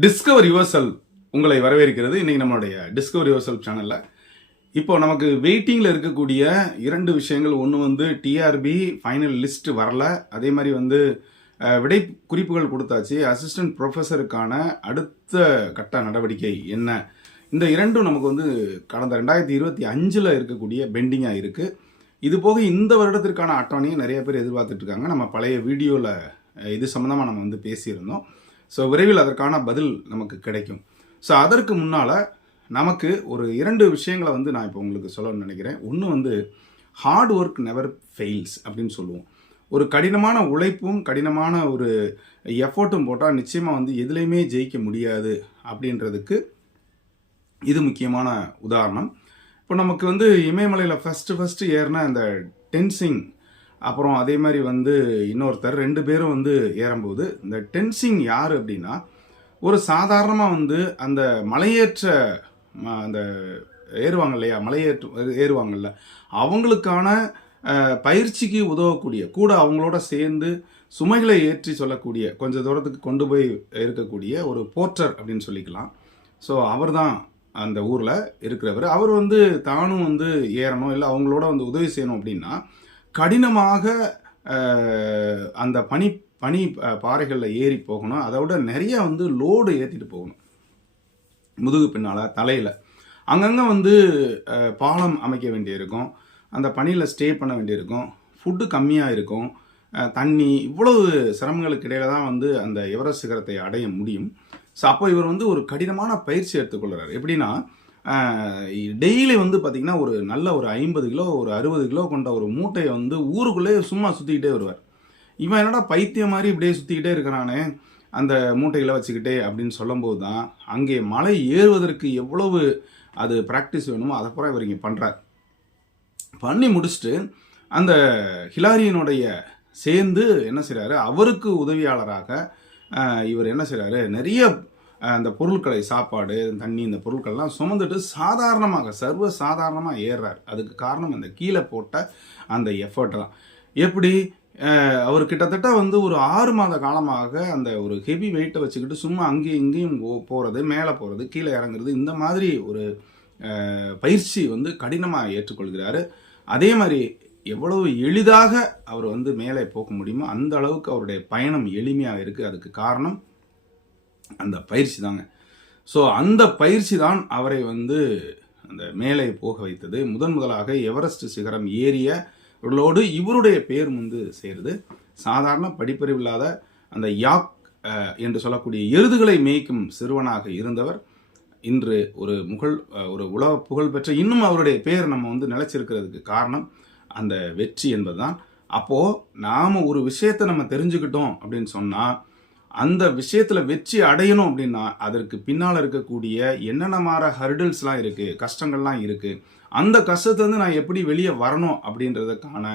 Discover யுவர்சல் உங்களை வரவேற்கிறது. இன்றைக்கி நம்மளுடைய டிஸ்கவர் யுவர்சல் சேனலில் இப்போ நமக்கு வெயிட்டிங்கில் இருக்கக்கூடிய இரண்டு விஷயங்கள். ஒன்று வந்து டிஆர்பி ஃபைனல் லிஸ்ட் வரல. அதே மாதிரி வந்து விடை குறிப்புகள் கொடுத்தாச்சு. அசிஸ்டன்ட் ப்ரொஃபஸருக்கான அடுத்த கட்ட நடவடிக்கை என்ன? இந்த இரண்டும் நமக்கு வந்து கடந்த ரெண்டாயிரத்தி இருபத்தி அஞ்சில் இருக்கக்கூடிய பெண்டிங்காக இருக்குது இது போக இந்த வருடத்திற்கான அட்டவணையை நிறைய பேர் எதிர்பார்த்துட்ருக்காங்க நம்ம பழைய வீடியோவில் இது சம்மந்தமாக நம்ம வந்து பேசியிருந்தோம். ஸோ விரைவில் அதற்கான பதில் நமக்கு கிடைக்கும். ஸோ அதற்கு முன்னால் நமக்கு ஒரு இரண்டு விஷயங்களை வந்து நான் இப்போ உங்களுக்கு சொல்லணும்னு நினைக்கிறேன். ஒன்று வந்து ஹார்ட் ஒர்க் நெவர் ஃபெயில்ஸ் அப்படின்னு சொல்லுவோம். ஒரு கடினமான உழைப்பும் கடினமான ஒரு எஃபோர்ட்டும் போட்டால் நிச்சயமாக வந்து எதுலேயுமே ஜெயிக்க முடியாது அப்படின்றதுக்கு இது முக்கியமான உதாரணம். இப்போ நமக்கு வந்து இமயமலையில் ஃபஸ்ட்டு ஃபஸ்ட்டு ஏறின அந்த டென்சிங் அப்புறம் அதே மாதிரி வந்து இன்னொருத்தர் ரெண்டு பேரும் வந்து ஏறும்போது இந்த டென்சிங் யார் அப்படின்னா ஒரு சாதாரணமாக வந்து அந்த மலையேற்ற அந்த ஏறுவாங்க இல்லையா மலையேற்று ஏறுவாங்கல்ல அவங்களுக்கான பயிற்சிக்கு உதவக்கூடிய கூட அவங்களோட சேர்ந்து சுமைகளை ஏற்றி சொல்லக்கூடிய கொஞ்சம் தூரத்துக்கு கொண்டு போய் இருக்கக்கூடிய ஒரு போர்ட்டர் அப்படின்னு சொல்லிக்கலாம். ஸோ அவர் தான் அந்த ஊரில் இருக்கிறவர். அவர் வந்து தானும் வந்து ஏறணும் இல்லை அவங்களோட வந்து உதவி செய்யணும் அப்படின்னா கடினமாக அந்த பனி பனி பாறைகளில் ஏறி போகணும். அதை விட நிறைய வந்து லோடு ஏற்றிட்டு போகணும். முதுகு பின்னால் தலையில். அங்கங்கே வந்து பாலம் அமைக்க வேண்டியிருக்கும். அந்த பனியில் ஸ்டே பண்ண வேண்டியிருக்கும். ஃபுட்டு கம்மியாக இருக்கும். தண்ணி இவ்வளவு சிரமங்களுக்கு இடையில தான் வந்து அந்த எவரெஸ்ட் சிகரத்தை அடைய முடியும். ஸோ அப்போ இவர் வந்து ஒரு கடினமான பயிற்சி எடுத்துக்கொள்கிறார் எப்படின்னா டெய்லி வந்து பார்த்திங்கன்னா ஒரு நல்ல ஒரு ஐம்பது கிலோ ஒரு அறுபது கிலோ கொண்ட ஒரு மூட்டையை வந்து ஊருக்குள்ளே சும்மா சுற்றிக்கிட்டே வருவார். இவன் என்னடா பைத்தியம் மாதிரி இப்படியே சுற்றிக்கிட்டே இருக்கிறானே அந்த மூட்டைகளை வச்சுக்கிட்டே அப்படின்னு சொல்லும்போது தான் அங்கே மலை ஏறுவதற்கு எவ்வளவு அது ப்ராக்டிஸ் வேணுமோ அதை பூரா இவர் இங்கே பண்ணுறார் பண்ணி முடிச்சுட்டு அந்த ஹிலாரியனுடைய சேர்ந்து என்ன செய்கிறாரு அவருக்கு உதவியாளராக இவர் என்ன செய்கிறாரு நிறைய அந்த பொருட்களை சாப்பாடு தண்ணி இந்த பொருட்கள்லாம் சுமந்துட்டு சாதாரணமாக சர்வ சாதாரணமாக ஏறுறார். அதுக்கு காரணம் அந்த கீழே போட்ட அந்த எஃபர்ட் தான். எப்படி? அவர் கிட்டத்தட்ட வந்து ஒரு ஆறு மாத காலமாக அந்த ஒரு ஹெவி வெயிட்டை வச்சுக்கிட்டு சும்மா அங்கேயும் இங்கேயும் போ- மேலே போகிறது கீழே இறங்குறது இந்த மாதிரி ஒரு பயிற்சி வந்து கடினமாக ஏற்றுக்கொள்கிறாரு. அதே மாதிரி எவ்வளவு எளிதாக அவர் வந்து மேலே போக முடியுமோ அந்த அளவுக்கு அவருடைய பயணம் எளிமையாக இருக்குது அதுக்கு காரணம் அந்த பயிற்சி தாங்க. ஸோ அந்த பயிற்சி தான் அவரை வந்து அந்த மேலே போக வைத்தது. முதன் முதலாக எவரெஸ்ட் சிகரம் ஏறியவர்களோடு இவருடைய பேர் வந்து சேருது சாதாரண படிப்பறிவில்லாத அந்த யாக் என்று சொல்லக்கூடிய எருதுகளை மேய்க்கும் சிறுவனாக இருந்தவர். இன்று ஒரு முகழ் ஒரு உலக புகழ்பெற்ற இன்னும் அவருடைய பேர் நம்ம வந்து நிலைச்சிருக்கிறதுக்கு காரணம் அந்த வெற்றி என்பதுதான். அப்போ நாம் ஒரு விஷயத்தை நம்ம தெரிஞ்சுக்கிட்டோம் அப்படின்னு சொன்னால் அந்த விஷயத்துல வெற்றி அடையணும் அப்படின்னா அதற்கு பின்னால் இருக்கக்கூடிய என்னென்ன மாற ஹர்டில்ஸ்லாம் இருக்கு கஷ்டங்கள்லாம் இருக்கு. அந்த கஷ்டத்துலேருந்து நான் எப்படி வெளியே வரணும் அப்படின்றதுக்கான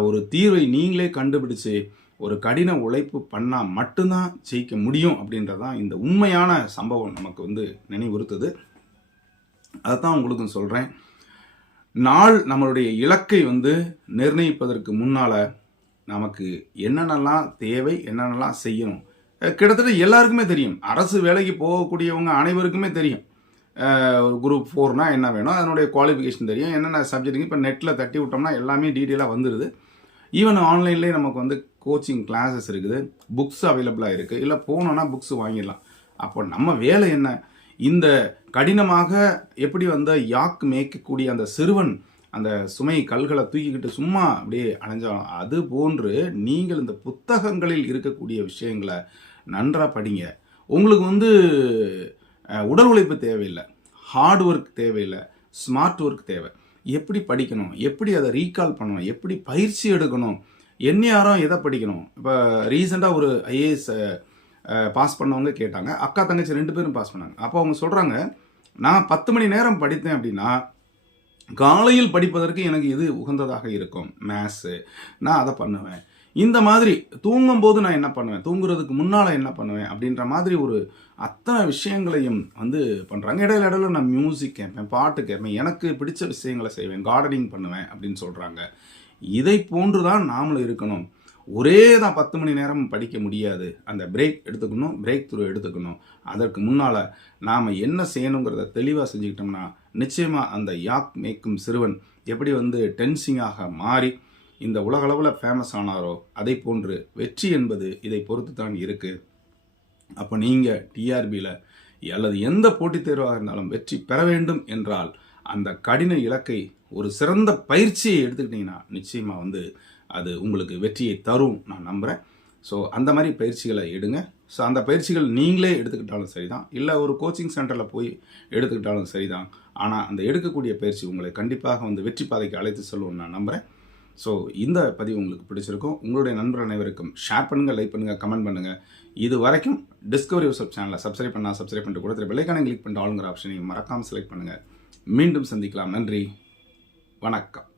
ஒரு தீர்வை நீங்களே கண்டுபிடிச்சு ஒரு கடின உழைப்பு பண்ணால் மட்டும்தான் ஜெயிக்க முடியும் அப்படின்றதான் இந்த உண்மையான சம்பவம் நமக்கு வந்து நினைவுறுத்துது. அதைத்தான் உங்களுக்கும் சொல்கிறேன் நாள் நம்மளுடைய இலக்கை வந்து நிர்ணயிப்பதற்கு முன்னால் நமக்கு என்னென்னலாம் தேவை என்னென்னலாம் செய்யணும் கிட்டத்தட்ட எல்லாருக்குமே தெரியும். அரசு வேலைக்கு போகக்கூடியவங்க அனைவருக்குமே தெரியும். குரூப் ஃபோர்னா என்ன வேணும்? அதனுடைய குவாலிஃபிகேஷன் தெரியும். என்னென்ன சப்ஜெக்ட்டுக்கு இப்போ நெட்டில் தட்டி விட்டோம்னா எல்லாமே டீட்டெயிலாக வந்துடுது ஈவன் ஆன்லைன்லேயே நமக்கு வந்து கோச்சிங் கிளாஸஸ் இருக்குது. புக்ஸ் அவைலபிளாக இருக்குது இல்லை போனோன்னா புக்ஸ் வாங்கிடலாம். அப்போ நம்ம வேலை என்ன? இந்த கடினமாக எப்படி வந்த யாக் மேய்க்கக்கூடிய அந்த சிறுவன் அந்த சுமை கல்களை தூக்கிக்கிட்டு சும்மா அப்படியே அலைஞ்சாலும் அது போன்று நீங்கள் இந்த புத்தகங்களில் இருக்கக்கூடிய விஷயங்களை நன்றாக படிங்க. உங்களுக்கு வந்து உடல் உழைப்பு தேவையில்லை. ஹார்ட் ஒர்க் தேவையில்லை. ஸ்மார்ட் ஒர்க் தேவை. எப்படி படிக்கணும்? எப்படி அதை ரீகால் பண்ணணும்? எப்படி பயிற்சி எடுக்கணும்? என்ன யாரும் எதை படிக்கணும்? இப்போ ரீசெண்டாக ஒரு ஐஏஎஸ் பாஸ் பண்ணவங்க கேட்டாங்க. அக்கா தங்கச்சி ரெண்டு பேரும் பாஸ் பண்ணாங்க. அப்போ அவங்க சொல்கிறாங்க நான் பத்து மணி நேரம் படித்தேன் அப்படின்னா காலையில் படிப்பதற்கு எனக்கு இது உகந்ததாக இருக்கும். மேத்ஸு நான் அதை பண்ணுவேன். இந்த மாதிரி தூங்கும்போது நான் என்ன பண்ணுவேன்? தூங்குறதுக்கு முன்னால் என்ன பண்ணுவேன்? அப்படின்ற மாதிரி ஒரு அத்தனை விஷயங்களையும் வந்து பண்ணுறாங்க இடையில இடையில நான் மியூசிக் கேட்பேன் பாட்டு கேட்பேன். எனக்கு பிடிச்ச விஷயங்களை செய்வேன் கார்டனிங் பண்ணுவேன் அப்படின்னு சொல்கிறாங்க இதை போன்று தான் நாமளும் இருக்கணும். ஒரே தான் பத்து மணி நேரம் படிக்க முடியாது. அந்த பிரேக் எடுத்துக்கணும் பிரேக் த்ரூ எடுத்துக்கணும். அதற்கு முன்னால் நாம் என்ன செய்யணுங்கிறத தெளிவாக செஞ்சுக்கிட்டோம்னா நிச்சயமாக அந்த யாக் மேய்க்கும் சிறுவன் எப்படி வந்து டென்சிங்காக மாறி இந்த உலகளவில் ஃபேமஸ் ஆனாரோ அதை போன்று வெற்றி என்பது இதை பொறுத்து தான் இருக்குது அப்போ நீங்கள் டிஆர்பியில் அல்லது எந்த போட்டித் தேர்வாக இருந்தாலும் வெற்றி பெற வேண்டும் என்றால் அந்த கடின இலக்கை ஒரு சிறந்த பயிற்சியை எடுத்துக்கிட்டிங்கன்னா நிச்சயமாக வந்து அது உங்களுக்கு வெற்றியை தரும் நான் நம்புகிறேன் ஸோ அந்த மாதிரி பயிற்சிகளை எடுங்க. ஸோ அந்த பயிற்சிகள் நீங்களே எடுத்துக்கிட்டாலும் சரி தான் இல்லை ஒரு கோச்சிங் சென்டரில் போய் எடுத்துக்கிட்டாலும் சரி தான் ஆனால் அந்த எடுக்கக்கூடிய பயிற்சி உங்களை கண்டிப்பாக வந்து வெற்றி பாதைக்கு அழைத்து செல்லும் நான் நம்புகிறேன் ஸோ இந்த பதிவு உங்களுக்கு பிடிச்சிருக்கும். உங்களுடைய நண்பர் அனைவருக்கும் ஷேர் பண்ணுங்கள் லைக் பண்ணுங்கள் கமெண்ட் பண்ணுங்கள் இது வரைக்கும் டிஸ்கவரி யூஸ் சேனலை சப்ஸ்கிரைப் பண்ணால் சப்ஸ்கிரைப் பண்ணிட்டு கூட பெல்லைக்கான கிளிக் பண்ணிட்டு ஆளுங்கிற ஆப்ஷனையும் மறக்காமல் செலக்ட் பண்ணுங்கள் மீண்டும் சந்திக்கலாம். நன்றி. வணக்கம்.